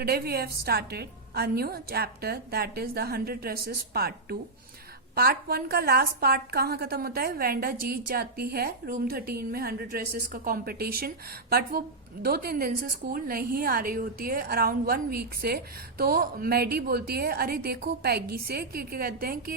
Today we have started a new chapter, that is the 100 Dresses Part 2. Part 1 का last part कहाँ खत्म होता है? वेंडा जीत जाती है रूम 13 में 100 ड्रेसेस का कंपटीशन, बट वो 2-3 दिन से स्कूल नहीं आ रही होती है, अराउंड 1 वीक से। तो मैडी बोलती है, अरे देखो पैगी से कि कहते हैं कि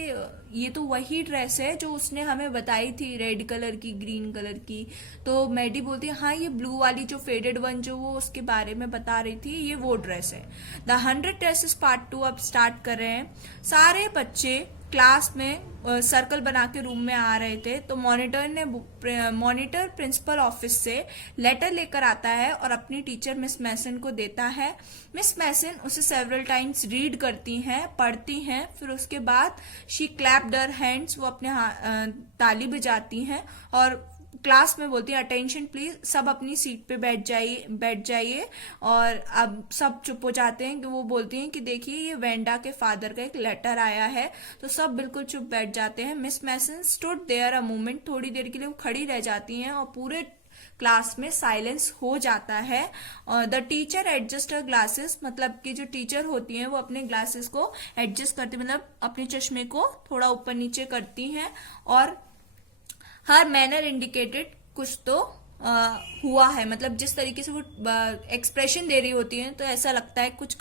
ये तो वही ड्रेस है जो उसने हमें बताई थी, रेड कलर की, ग्रीन कलर की। तो मैडी बोलती है, हाँ ये ब्लू वाली जो फेडेड वन जो वो उसके बारे में बता रही थी, ये वो ड्रेस है। द 100 ड्रेसेस पार्ट 2 अब स्टार्ट कर रहे हैं। सारे बच्चे क्लास में सर्कल बना के रूम में आ रहे थे, तो मॉनिटर प्रिंसिपल ऑफिस से लेटर लेकर आता है और अपनी टीचर मिस मैसन को देता है। मिस मैसन उसे सेवरल टाइम्स रीड करती हैं, पढ़ती हैं, फिर उसके बाद शी क्लैप्ड हर हैंड्स, वो अपने ताली बजाती हैं और क्लास में बोलती है, अटेंशन प्लीज, सब अपनी सीट पे बैठ जाइए। और अब सब चुप हो जाते हैं कि वो बोलती हैं कि देखिए ये वेंडा के फादर का एक लेटर आया है। तो सब बिल्कुल चुप बैठ जाते हैं। Miss Mason stood there a moment, थोड़ी देर के लिए वो खड़ी रह जाती हैं और पूरे क्लास में साइलेंस हो जाता है। The teacher adjust her glasses, मतलब कि जो टीचर होती हैं वो अपने ग्लासेस को एडजस्ट करती, मतलब अपने चश्मे को थोड़ा ऊपर नीचे करती हैं। और हर मैनर इंडिकेटेड, कुछ तो हुआ है, मतलब जिस तरीके से वो एक्सप्रेशन दे रही होती है तो ऐसा लगता है कुछ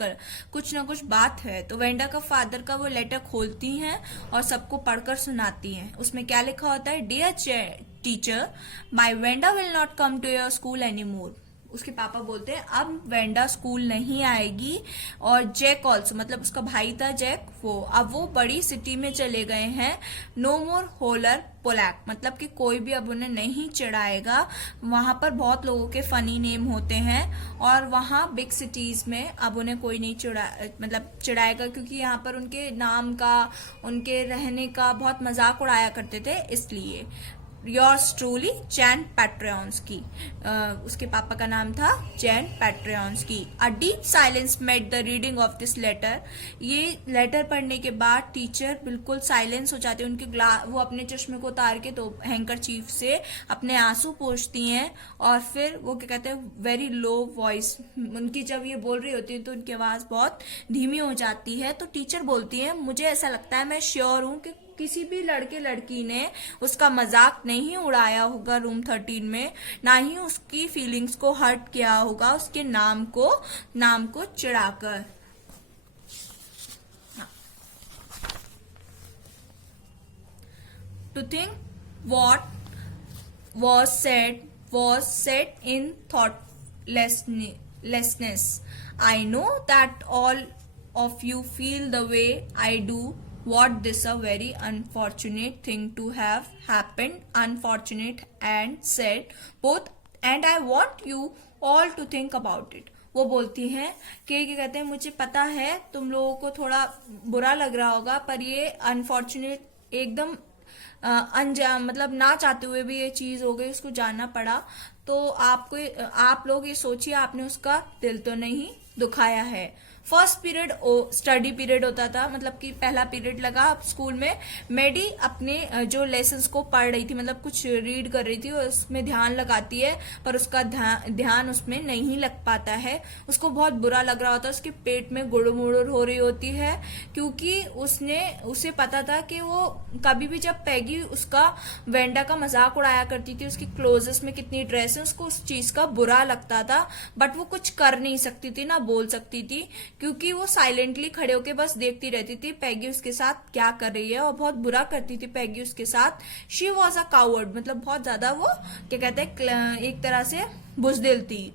ना कुछ बात है। तो वेंडा का फादर का वो लेटर खोलती हैं और सबको पढ़कर सुनाती हैं। उसमें क्या लिखा होता है? Dear teacher, my Wanda will not come to your school any more. उसके पापा बोलते हैं अब वेंडा स्कूल नहीं आएगी। और जैक ऑल्सो, मतलब उसका भाई था जैक, अब वो बड़ी सिटी में चले गए हैं। नो मोर होलर पोलैक, मतलब कि कोई भी अब उन्हें नहीं चिढ़ाएगा। वहां पर बहुत लोगों के फनी नेम होते हैं और वहां बिग सिटीज में अब उन्हें कोई नहीं चिढ़ाएगा, क्योंकि यहाँ पर उनके नाम का, उनके रहने का बहुत मजाक उड़ाया करते थे, इसलिए। योर्स ट्रूली जैन पैट्रियंस्की, उसके पापा का नाम था Jan Petronski. A deep silence made the reading of this letter, ये लेटर पढ़ने के बाद टीचर बिल्कुल साइलेंस हो जाते हैं। उनके वो अपने चश्मे को उतार के तो हैंकरचीफ से अपने आंसू पोंछती हैं और फिर वो क्या कहते हैं, वेरी लो वॉइस, उनकी जब ये बोल रही होती है तो उनकी आवाज बहुत धीमी हो जाती है। तो टीचर बोलती है, मुझे ऐसा लगता है, मैं श्योर हूं कि किसी भी लड़के लड़की ने उसका मजाक नहीं उड़ाया होगा रूम 13 में, ना ही उसकी फीलिंग्स को हर्ट किया होगा उसके नाम को चिढ़ाकर। To think what was said in thoughtlessness. I know that all of you feel the way I do. What this a very unfortunate thing to have happened, unfortunate and said both, and I want you all to think about it. वो बोलती हैं कि क्या कहते हैं, मुझे पता है तुम लोगों को थोड़ा बुरा लग रहा होगा, पर ये अनफॉर्चुनेट, एकदम अनजान, मतलब ना चाहते हुए भी ये चीज हो गई, उसको जानना पड़ा। तो आप लोग ये सोचिए, आपने उसका दिल तो नहीं दुखाया है। फर्स्ट पीरियड स्टडी पीरियड होता था, मतलब कि पहला पीरियड लगा स्कूल में। मेडी अपने जो लेसन्स को पढ़ रही थी, मतलब कुछ रीड कर रही थी, उसमें ध्यान लगाती है, पर उसका ध्यान उसमें नहीं लग पाता है। उसको बहुत बुरा लग रहा होता है, उसके पेट में गुड़मुड़ हो रही होती है, क्योंकि उसे पता था कि वो कभी भी जब पैगी उसका वेंडा का मजाक उड़ाया करती थी, उसकी क्लोजेस में कितनी ड्रेस है, उसको उस चीज का बुरा लगता था, बट वो कुछ कर नहीं सकती थी, ना बोल सकती थी, क्योंकि वो साइलेंटली खड़े होके बस देखती रहती थी पैगी उसके साथ क्या कर रही है, और बहुत बुरा करती थी पैगी उसके साथ। शी वॉज अ कावर्ड, मतलब बहुत ज्यादा वो क्या कहते हैं, एक तरह से बुज़दिल थी।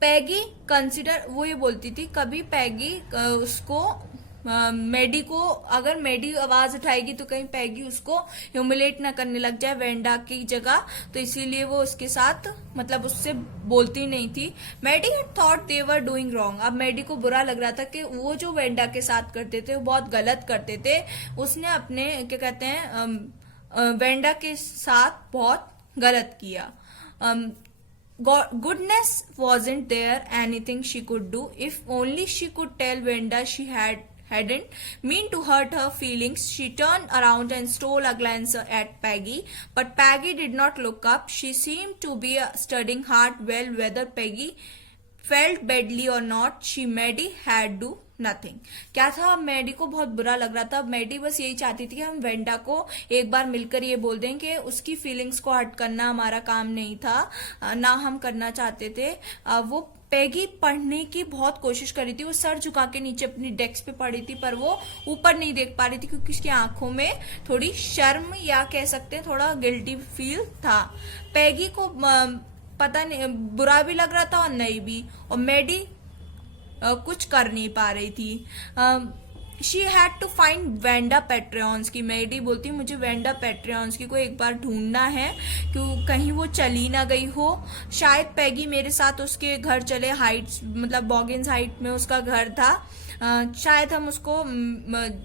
पैगी कंसिडर, वो ये बोलती थी, कभी पैगी उसको मेडी को, अगर मेडी आवाज उठाएगी तो कहीं पैगी उसको ह्यूमिलेट ना करने लग जाए वेंडा की जगह, तो इसीलिए वो उसके साथ, मतलब उससे बोलती नहीं थी। Maddie had thought they were doing wrong, अब मेडी को बुरा लग रहा था कि वो जो वेंडा के साथ करते थे वो बहुत गलत करते थे। उसने अपने क्या कहते हैं वेंडा के साथ बहुत गलत किया। Goodness wasn't there anything she could do. If only she could tell Venda she hadn't mean to hurt her feelings. She turned around and stole a glance at Peggy, but Peggy did not look up. She seemed to be studying hard well whether Peggy felt badly or not she Maddie had do nothing. क्या था, Maddie को बहुत बुरा लग रहा था। Maddie बस यही चाहती थी कि हम वेंडा को एक बार मिलकर ये बोल दें कि उसकी फीलिंग्स को हर्ट करना हमारा काम नहीं था, ना हम करना चाहते थे। वो पैगी पढ़ने की बहुत कोशिश कर रही थी, वो सर झुका के नीचे अपनी डेस्क पे पड़ी थी, पर वो ऊपर नहीं देख पा रही थी क्योंकि उसकी आंखों में थोड़ी शर्म या कह सकते हैं थोड़ा गिल्टी फील था। पैगी को पता नहीं, बुरा भी लग रहा था और नहीं भी, और मैडी कुछ कर नहीं पा रही थी। She had to find Wanda Petronski की। मैडी बोलती मुझे वेंडा पेट्रियंस की को एक बार ढूंढना है, क्यों कहीं वो चली ना गई हो। शायद पैगी मेरे साथ उसके घर चले, हाइट्स मतलब बॉगिन्स हाइट में उसका घर था। शायद हम उसको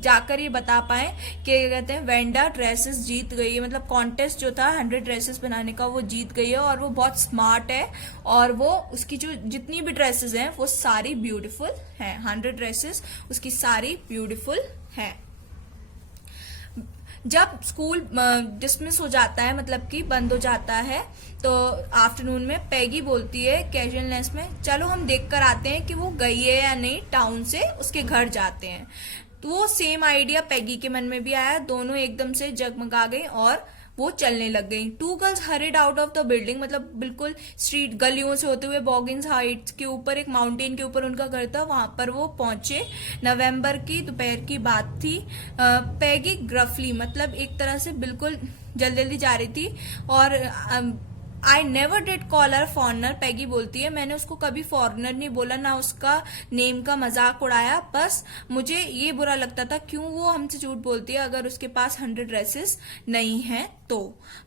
जाकर ये बता पाए कि कहते हैं वेंडा ड्रेसेस जीत गई है, मतलब कॉन्टेस्ट जो था 100 ड्रेसेस बनाने का वो जीत गई है, और वो बहुत स्मार्ट है, और वो उसकी जो जितनी भी ड्रेसेस हैं वो सारी ब्यूटीफुल हैं। 100 ड्रेसेस उसकी सारी ब्यूटीफुल हैं। जब स्कूल डिसमिस हो जाता है, मतलब कि बंद हो जाता है, तो आफ्टरनून में पैगी बोलती है कैजुअलनेस में, चलो हम देख कर आते हैं कि वो गई है या नहीं, टाउन से उसके घर जाते हैं। तो वो सेम आइडिया पैगी के मन में भी आया, दोनों एकदम से जगमगा गई और वो चलने लग गई। 2 girls horrid out of the building, मतलब बिल्कुल स्ट्रीट गलियों से होते हुए बॉगिन्स हाइट्स के ऊपर एक माउंटेन के ऊपर उनका घर था, वहां पर वो पहुंचे। नवंबर की दोपहर की बात थी। पैगी ग्रफली, मतलब एक तरह से बिल्कुल जल्दी जल्दी जा रही थी, और I never did call her foreigner. Peggy बोलती है मैंने उसको कभी फॉरनर नहीं बोला, ना उसका नेम का मजाक उड़ाया, बस मुझे ये बुरा लगता था क्यों वो हमसे झूठ बोलती है अगर उसके पास 100 ड्रेसेस नहीं हैं तो।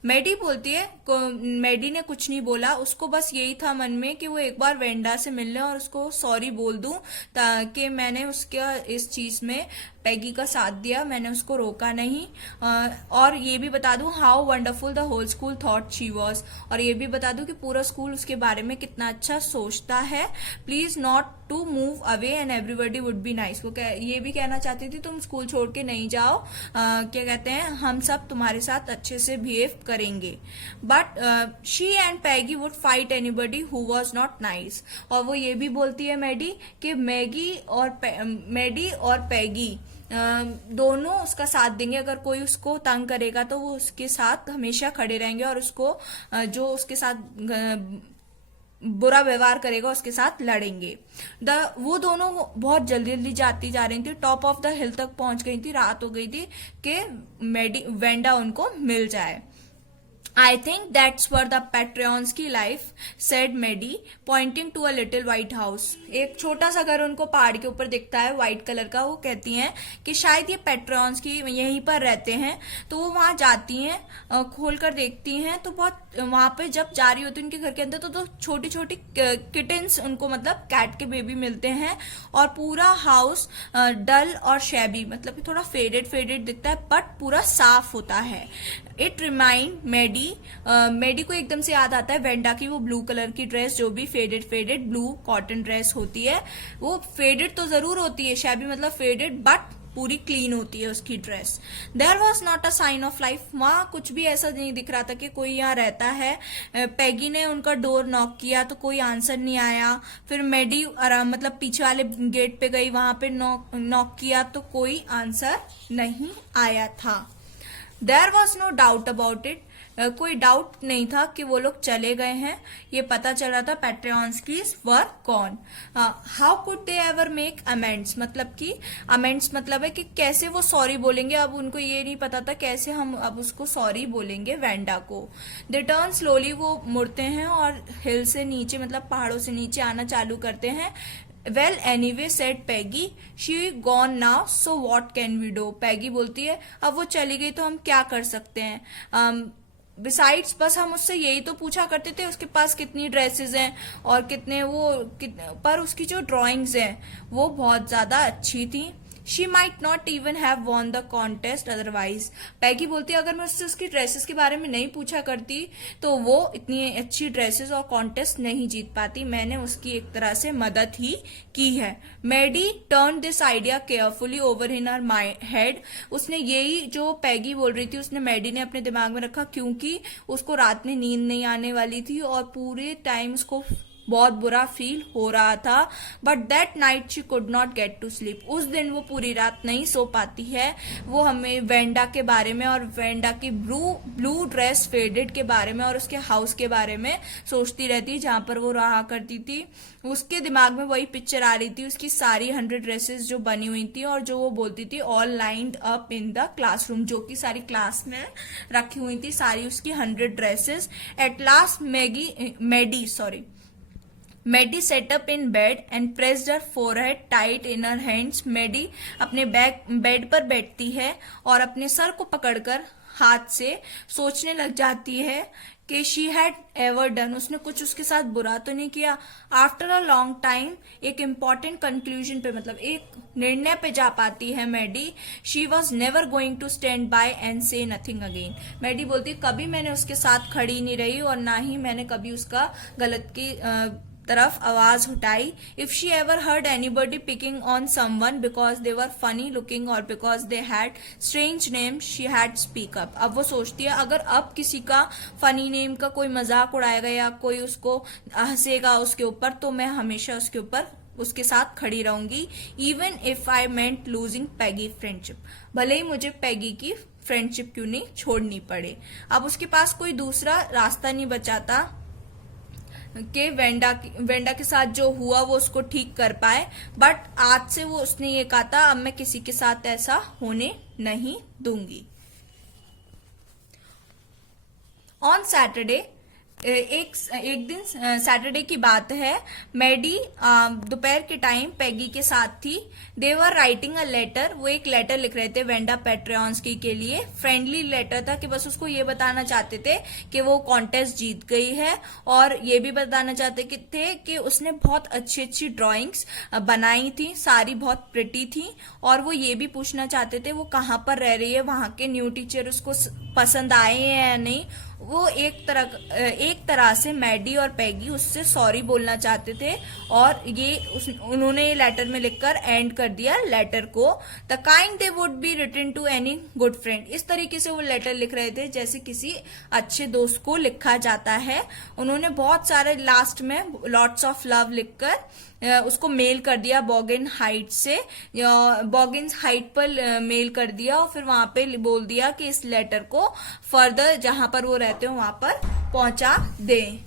मैडी बोलती है मैडी ने कुछ नहीं बोला, उसको बस यही था मन में कि वो एक बार वेंडा से मिल ले और उसको सॉरी बोल दूं, ताकि मैंने उसका इस चीज में पैगी का साथ दिया, मैंने उसको रोका नहीं। और ये भी बता दूं how wonderful the whole school thought she was, और ये भी बता दूं कि पूरा स्कूल उसके बारे में कितना अच्छा सोचता है। Please not to move away and everybody would be nice. वो ये भी कहना चाहती थी तुम स्कूल छोड़ के नहीं जाओ, क्या कहते हैं हम सब तुम्हारे साथ अच्छे से बिहेव करेंगे। But she and Peggy would fight anybody who was not nice. और वो ये भी बोलती है मैडी कि मैडी और पैगी दोनों उसका साथ देंगे, अगर कोई उसको तंग करेगा तो वो उसके साथ हमेशा खड़े रहेंगे, और उसको जो उसके साथ बुरा व्यवहार करेगा उसके साथ लड़ेंगे। वो दोनों बहुत जल्दी जल्दी जाती जा रही थी, टॉप ऑफ द हिल तक पहुंच गई थी, रात हो गई थी कि वेंडा उनको मिल जाए। I think that's for the Patreonsky life, said Maddie, pointing to a little white house. एक छोटा सा घर उनको पहाड़ के ऊपर दिखता है व्हाइट कलर का। वो कहती हैं कि शायद ये पेट्रॉन्सकी यहीं पर रहते हैं, तो वो वहां जाती हैं, खोल कर देखती हैं, तो बहुत वहां पे जब जा रही होती है उनके घर के अंदर तो छोटी छोटी किटन्स उनको मतलब कैट के बेबी मिलते हैं, और पूरा हाउस डल और शैबी, मतलब कि थोड़ा फेडेड फेडेड दिखता है, बट पूरा साफ होता है। इट रिमाइंड मैडी को एकदम से याद आता है वेंडा की वो ब्लू कलर की ड्रेस, जो भी फेडेड ब्लू कॉटन ड्रेस होती है। वो फेडेड तो जरूर होती है, शैबी मतलब फेडेड, बट पूरी क्लीन होती है उसकी dress. There was not a sign of life, वहां कुछ भी ऐसा नहीं दिख रहा था कि कोई यहाँ रहता है। पैगी ने उनका डोर नॉक किया तो कोई आंसर नहीं आया। फिर मैडी मतलब पीछे वाले गेट पे गई, वहां पे नॉक किया तो कोई आंसर नहीं आया था। There was no doubt about it, कोई डाउट नहीं था कि वो लोग चले गए हैं, ये पता चल रहा था Petronskis were gone. How could they ever make amends, मतलब कि अमेंड्स मतलब है कि कैसे वो सॉरी बोलेंगे। अब उनको ये नहीं पता था कैसे हम अब उसको सॉरी बोलेंगे वेंडा को। दे टर्न स्लोली, वो मुड़ते हैं और हिल से नीचे मतलब पहाड़ों से नीचे आना चालू करते हैं। Well anyway said Peggy, she gone now so what can we do. Peggy बोलती है अब वो चली गई तो हम क्या कर सकते हैं। बिसाइड्स बस हम उससे यही तो पूछा करते थे उसके पास कितनी ड्रेसेस हैं और पर उसकी जो ड्राइंग्स हैं वो बहुत ज्यादा अच्छी थी। She might not even have won the contest otherwise. Peggy बोलती है अगर मैं उससे उसकी ड्रेसेस के बारे में नहीं पूछा करती तो वो इतनी अच्छी ड्रेसेस और कॉन्टेस्ट नहीं जीत पाती, मैंने उसकी एक तरह से मदद ही की है। Maddie turn this idea carefully over in her head, उसने यही जो पैगी बोल रही थी उसने मैडी ने अपने दिमाग में रखा, क्योंकि उसको रात में नींद नहीं आने वाली थी और पूरे टाइम उसको बहुत बुरा फील हो रहा था, but that night she could not get to sleep. उस दिन वो पूरी रात नहीं सो पाती है। वो हमें वेंडा के बारे में और वेंडा की ब्लू ड्रेस फेडेड के बारे में और उसके हाउस के बारे में सोचती रहती, जहां पर वो रहा करती थी। उसके दिमाग में वही पिक्चर आ रही थी, उसकी सारी 100 ड्रेसेस जो बनी हुई थी और जो वो बोलती थी all lined up in the classroom, जो कि सारी क्लास में रखी हुई थी, सारी उसकी 100 dresses. At last Maddie sat up in bed and pressed her forehead tight in her hands. Maddie अपने बेड पर बैठती है और अपने सर को पकड़कर हाथ से सोचने लग जाती है कि शी हैड एवर डन, उसने कुछ उसके साथ बुरा तो नहीं किया। आफ्टर अ लॉन्ग टाइम एक इम्पॉर्टेंट कंक्लूजन पे, मतलब एक निर्णय पे जा पाती है Maddie. She was never going to stand by and say nothing again. Maddie बोलती कभी मैंने उसके साथ खड़ी नहीं रही और ना ही मैंने कभी उसका गलत की तरफ आवाज उठाई। If she ever heard anybody picking on someone because they were funny looking और because they had strange name she had speak up. अब वो सोचती है अगर अब किसी का फनी नेम का कोई मजाक उड़ाएगा या कोई उसको हंसेगा उसके ऊपर, तो मैं हमेशा उसके ऊपर उसके साथ खड़ी रहूंगी। Even if I meant losing Peggy friendship, भले ही मुझे पैगी की फ्रेंडशिप क्यों नहीं छोड़नी पड़े। अब उसके पास कोई दूसरा रास्ता नहीं बचाता कि वेंडा के साथ जो हुआ वो उसको ठीक कर पाए, बट आज से वो उसने ये कहा था अब मैं किसी के साथ ऐसा होने नहीं दूंगी। ऑन सैटरडे, एक दिन सैटरडे की बात है, मेडी दोपहर के टाइम पैगी के साथ थी। दे वर राइटिंग अ लेटर, वो एक लेटर लिख रहे थे वेंडा पेट्रियॉन्स्की के लिए। फ्रेंडली लेटर था कि बस उसको ये बताना चाहते थे कि वो कॉन्टेस्ट जीत गई है और ये भी बताना चाहते थे कि उसने बहुत अच्छी अच्छी ड्राइंग्स बनाई थी, सारी बहुत प्रिटी थी। और वो ये भी पूछना चाहते थे वो कहाँ पर रह रही है, वहां के न्यू टीचर उसको पसंद आए हैं या नहीं। वो एक तरह से मैडी और पैगी उससे सॉरी बोलना चाहते थे और उन्होंने ये लेटर में लिखकर एंड कर दिया लेटर को। The kind they would be written to any good friend, इस तरीके से वो लेटर लिख रहे थे जैसे किसी अच्छे दोस्त को लिखा जाता है। उन्होंने बहुत सारे लास्ट में लॉट्स ऑफ लव लिखकर उसको मेल कर दिया बॉगिन हाइट से, बॉगिन हाइट पर मेल कर दिया और फिर वहां पे बोल दिया कि इस लेटर को फर्दर जहां पर वो रहते हो वहां पर पहुंचा दें।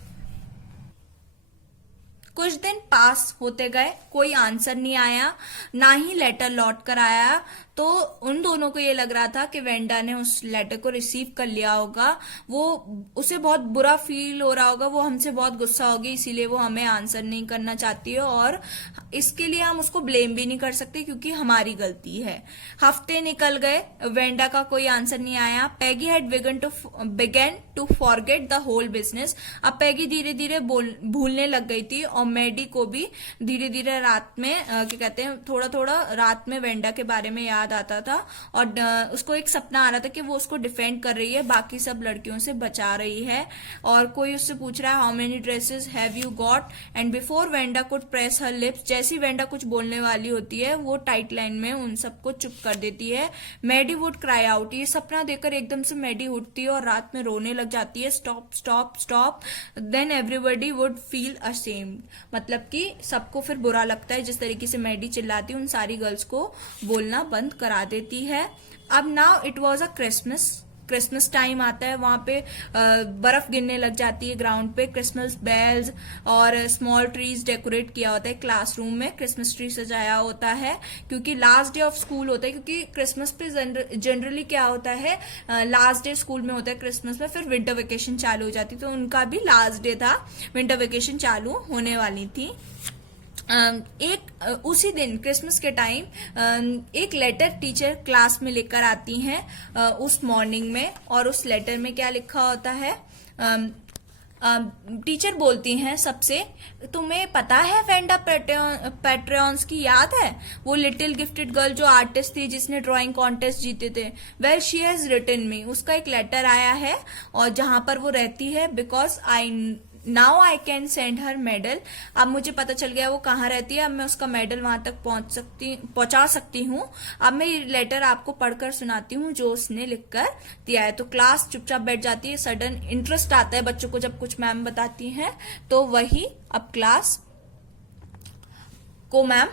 कुछ दिन पास होते गए, कोई आंसर नहीं आया, ना ही लेटर लौट कर आया। तो उन दोनों को ये लग रहा था कि वेंडा ने उस लेटर को रिसीव कर लिया होगा, वो उसे बहुत बुरा फील हो रहा होगा, वो हमसे बहुत गुस्सा होगी, इसीलिए वो हमें आंसर नहीं करना चाहती है और इसके लिए हम उसको ब्लेम भी नहीं कर सकते क्योंकि हमारी गलती है। हफ्ते निकल गए, वेंडा का कोई आंसर नहीं आया। Peggy had begun to forget the whole business. अब पैगी धीरे धीरे भूलने लग गई थी और मेडी को भी धीरे धीरे रात में क्या कहते हैं थोड़ा थोड़ा रात में वेंडा के बारे में याद आता था और उसको एक सपना आ रहा था कि वो उसको डिफेंड कर रही है, बाकी सब लड़कियों से बचा रही है। और कोई उससे पूछ रहा है how many dresses have you got, and before Wanda could press her lips, जैसी वेंडा कुछ बोलने वाली होती है वो टाइट लाइन में उन सबको चुप कर देती है। मेडी वुड क्राई आउट, ये सपना देखकर एकदम से मेडी उठती है और रात में रोने लग जाती है, stop stop stop. Then everybody would feel ashamed, मतलब कि सबको फिर बुरा लगता है जिस तरीके से मेडी चिल्लाती है, उन सारी गर्ल्स को बोलना बंद करा देती है। अब now it was a Christmas time आता है, वहां पे बर्फ गिरने लग जाती है ग्राउंड पे, क्रिसमस बेल्स और स्मॉल ट्रीज डेकोरेट किया होता है क्लासरूम में, क्रिसमस ट्री सजाया होता है क्योंकि लास्ट डे ऑफ स्कूल होता है। क्योंकि क्रिसमस पे जनरली क्या होता है, लास्ट डे स्कूल में होता है क्रिसमस में, फिर विंटर वेकेशन चालू हो जाती, तो उनका भी लास्ट डे था, विंटर वेकेशन चालू होने वाली थी। उसी दिन क्रिसमस के टाइम एक लेटर टीचर क्लास में लेकर आती हैं उस मॉर्निंग में, और उस लेटर में क्या लिखा होता है, टीचर बोलती हैं सबसे, तुम्हें पता है वेंडा पेट्रियॉन्स की याद है, वो लिटिल गिफ्टेड गर्ल जो आर्टिस्ट थी जिसने ड्राइंग कॉन्टेस्ट जीते थे। वेल शी हैज रिटन मी, उसका एक लेटर आया है और जहां पर वो रहती है, because now I can send her medal. अब मुझे पता चल गया वो कहाँ रहती है, अब मैं उसका मेडल वहां तक पहुंचा सकती हूँ। अब मैं ये लेटर आपको पढ़कर सुनाती हूँ जो उसने लिखकर दिया है। तो क्लास चुपचाप बैठ जाती है। सडन इंटरेस्ट आता है बच्चों को जब कुछ मैम बताती हैं, तो वही अब क्लास को मैम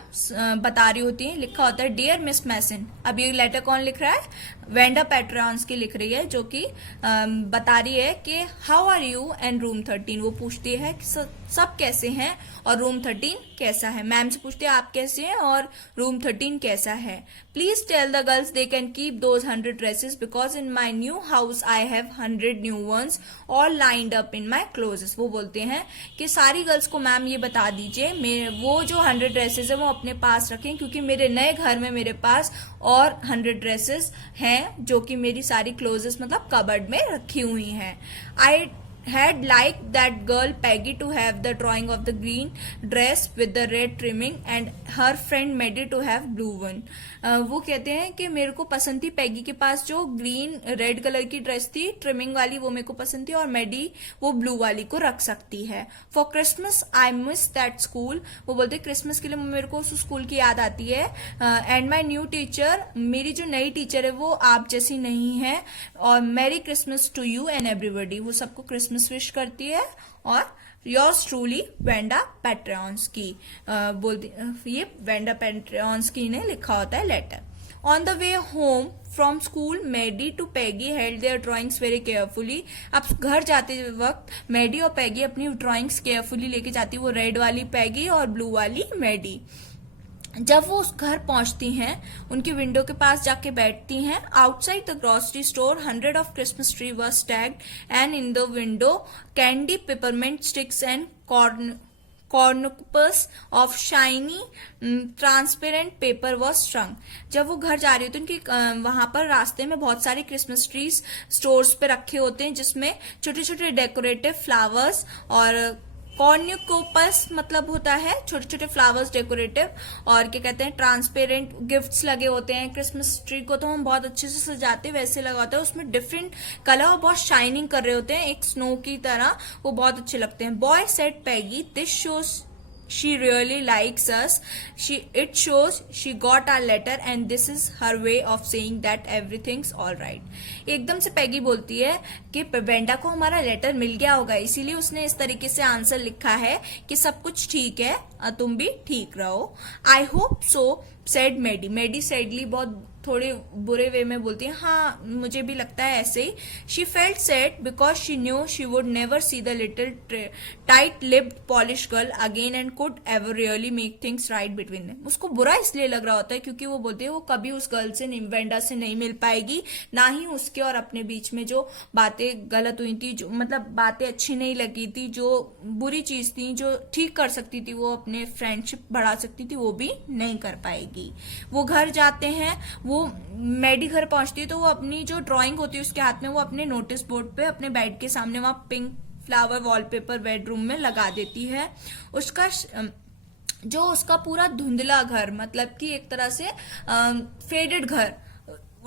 बता रही होती है। लिखा होता है डियर मिस मैसन। अब ये लेटर कौन लिख रहा है, वेंडा पेट्रॉन्स की लिख रही है, जो कि बता रही है कि how are you and room 13। वो पूछती है कि सब कैसे हैं और रूम 13 कैसा है। मैम से पूछती है आप कैसे हैं और रूम 13 कैसा है। Please tell the girls they can keep those 100 dresses because in my new house I have 100 new ones all lined up in my closets. वो बोलते हैं कि सारी गर्ल्स को मैम ये बता दीजिए वो जो 100 ड्रेसेस है वो अपने पास रखें, क्योंकि मेरे नए घर में मेरे पास और 100 ड्रेसेस हैं जो कि मेरी सारी क्लोजेस मतलब कबर्ड में रखी हुई हैं। आई had liked that girl Peggy to have the drawing of the green dress with the red trimming and her friend Maddie to have blue one। वो कहते हैं कि मेरे को पसंद थी पैगी के पास जो ग्रीन रेड कलर की ड्रेस थी ट्रिमिंग वाली, वो मेरे को पसंद थी, और मैडी वो ब्लू वाली को रख सकती है। For Christmas I miss that school. वो बोलते क्रिसमस के लिए मेरे को उस स्कूल की याद आती है। एंड माई न्यू टीचर, मेरी जो नई टीचर है वो आप जैसी नहीं है। और merry Christmas to you and everybody. वो सबको क्रिसमस विश करती है। और योर्स ट्रूली वेंडा पेट्रॉन्स की बोलती, ये वेंडा पेट्रॉन्स की ने लिखा होता है letter. On the way home from school Maddie to Peggy held their drawings very carefully. अब घर जाते वक्त मैडी और पैगी अपनी ड्राइंग्स केयरफुली लेके जाती, वो रेड वाली पैगी और ब्लू वाली मैडी। जब वो उस घर पहुंचती हैं, उनकी विंडो के पास जाके बैठती हैं। Outside the grocery store 100 of Christmas tree were stacked and in the window candy peppermint sticks and cornucopus of shiny transparent paper was strung। जब वो घर जा रही होती है, उनकी वहां पर रास्ते में बहुत सारे क्रिसमस ट्रीज स्टोर्स पे रखे होते हैं जिसमें छोटे छोटे डेकोरेटिव फ्लावर्स और कॉर्न्यूकोपस मतलब होता है छोटे छोटे फ्लावर्स डेकोरेटिव, और क्या कहते हैं ट्रांसपेरेंट गिफ्ट्स लगे होते हैं। क्रिसमस ट्री को तो हम बहुत अच्छे से सजाते हैं, वैसे लगा होता है, उसमें डिफरेंट कलर और बहुत शाइनिंग कर रहे होते हैं एक स्नो की तरह, वो बहुत अच्छे लगते हैं। Boy said Peggy this shows she really likes us, it shows she got our letter and this is her way of saying that everything's all right। एकदम से पैगी बोलती है कि वेंडा को हमारा लेटर मिल गया होगा, इसीलिए उसने इस तरीके से आंसर लिखा है कि सब कुछ ठीक है, तुम भी ठीक रहो। I hope so said Maddie. Maddie sadly बहुत थोड़े बुरे वे में बोलती है, हाँ मुझे भी लगता है ऐसे ही। She felt sad because she knew she would never see the little tight lipped Polish girl again and could ever really make things right between them. उसको बुरा इसलिए लग रहा होता है क्योंकि वो बोलती है वो कभी उस गर्ल से वेंडा से नहीं मिल पाएगी, ना ही उसके और अपने बीच में जो बातें गलत हुई थी, जो मतलब बातें अच्छी नहीं लगी थी, जो बुरी चीज थी, जो ठीक कर सकती थी, वो अपने फ्रेंडशिप बढ़ा सकती थी, वो भी नहीं कर पाएगी। वो घर जाते हैं, वो मैडी घर पहुंचती है तो वो अपनी जो ड्राइंग होती है उसके हाथ में वो अपने नोटिस बोर्ड पे अपने बेड के सामने वहां पिंक फ्लावर वॉलपेपर बेडरूम में लगा देती है। उसका पूरा धुंधला घर मतलब कि एक तरह से फेडेड घर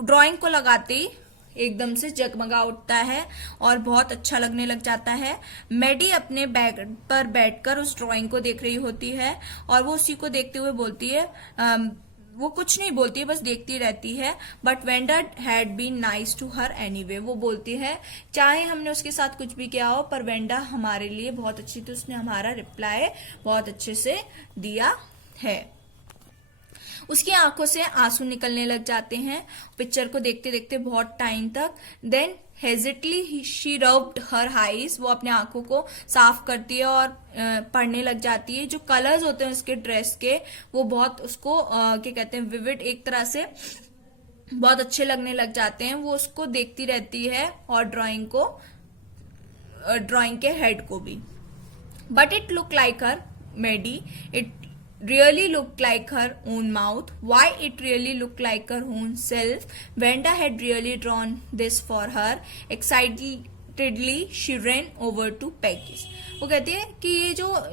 ड्राइंग को लगाते ही एकदम से जगमगा उठता है और बहुत अच्छा लगने लग जाता है। मैडी अपने बेड पर बैठकर उस ड्राइंग को देख रही होती है और वो उसी को देखते हुए बोलती है, वो कुछ नहीं बोलती है, बस देखती रहती है। But Wanda had been nice to her anyway. वो बोलती है चाहे हमने उसके साथ कुछ भी किया हो पर वेंडा हमारे लिए बहुत अच्छी थी, उसने हमारा रिप्लाई बहुत अच्छे से दिया है। उसकी आंखों से आंसू निकलने लग जाते हैं पिक्चर को देखते देखते बहुत टाइम तक। Then hesitantly she rubbed her eyes. वो अपने आंखों को साफ करती है और पढ़ने लग जाती है। जो कलर्स होते हैं उसके ड्रेस के वो बहुत उसको क्या कहते हैं विविड एक तरह से बहुत अच्छे लगने लग जाते हैं। वो उसको देखती रहती है और ड्राइंग के हेड को भी। But it look like her Maddie, it really looked like her own mouth. Why it really looked like her own self. Venda had really drawn this for her. Excitedly she ran over to Peggy's। वो कहती है कि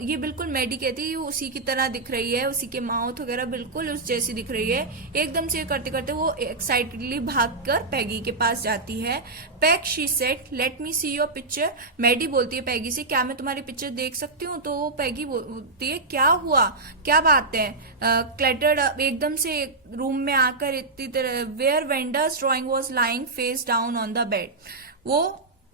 ये बिल्कुल Maddie कहती है ये उसी की तरह दिख रही है, उसी के माउथ वगैरह बिल्कुल उस जैसी दिख रही है। एकदम से करते करते वो एक्साइटेडली भागकर पैगी के पास जाती है। Peg she said let me see your picture. Maddie बोलती है पैगी से क्या मैं तुम्हारी पिक्चर देख सकती हूँ? तो वो पैगी बोलती है क्या हुआ, क्या बात है? क्लटर्ड एकदम से रूम में आकर इतनी तरह where Wanda's drawing was lying face down on the bed. वो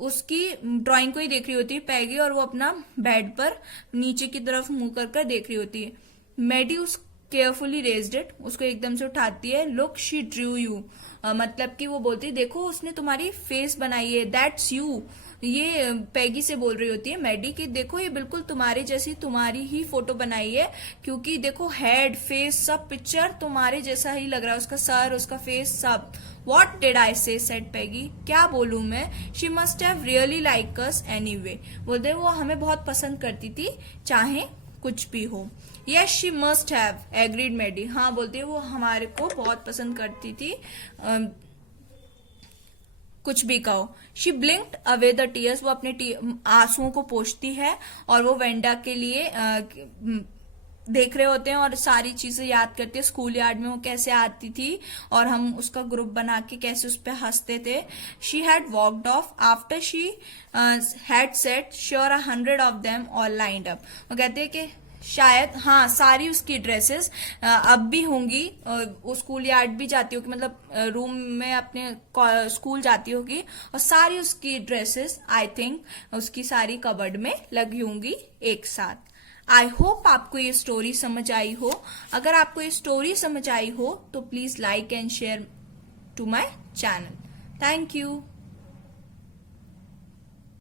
उसकी ड्राइंग को ही देख रही होती है पैगी, और वो अपना बेड पर नीचे की तरफ मुंह कर देख रही होती है। मैडी उस केयरफुली रेज्ड इट, उसको एकदम से उठाती है। लुक शी ड्रू यू, मतलब कि वो बोलती है देखो उसने तुम्हारी फेस बनाई है, दैट्स यू। ये पैगी से बोल रही होती है मैडी कि देखो ये बिल्कुल तुम्हारे जैसी तुम्हारी ही फोटो बनाई है, क्योंकि देखो हेड फेस सब पिक्चर तुम्हारे जैसा ही लग रहा है, उसका सर उसका फेस सब। What did I say? said Peggy। क्या बोलूं मैं? She must have really liked us anyway। बोलते वो हमें बहुत पसंद करती थी चाहे कुछ भी हो। Yes she must have agreed Maddie। हाँ बोलती है वो हमारे को बहुत पसंद करती थी, कुछ भी कहो। शी ब्लिंक्ड अवे द टीयर्स, वो अपने आंसुओं को पोंछती है और वो वेंडा के लिए देख रहे होते हैं और सारी चीजें याद करती है। स्कूल यार्ड में वो कैसे आती थी और हम उसका ग्रुप बना के कैसे उस पर हंसते थे। She had walked off after she had set sure 100 of them all lined up. वो कहते हैं कि शायद हाँ सारी उसकी ड्रेसेस अब भी होंगी, वो स्कूल यार्ड भी जाती होगी, मतलब रूम में अपने स्कूल जाती होगी, और सारी उसकी ड्रेसेस आई थिंक उसकी सारी कबर्ड में लगी होंगी एक साथ। आई होप आपको ये स्टोरी समझ आई हो। अगर आपको ये स्टोरी समझ आई हो तो please like and share to my channel. Thank you.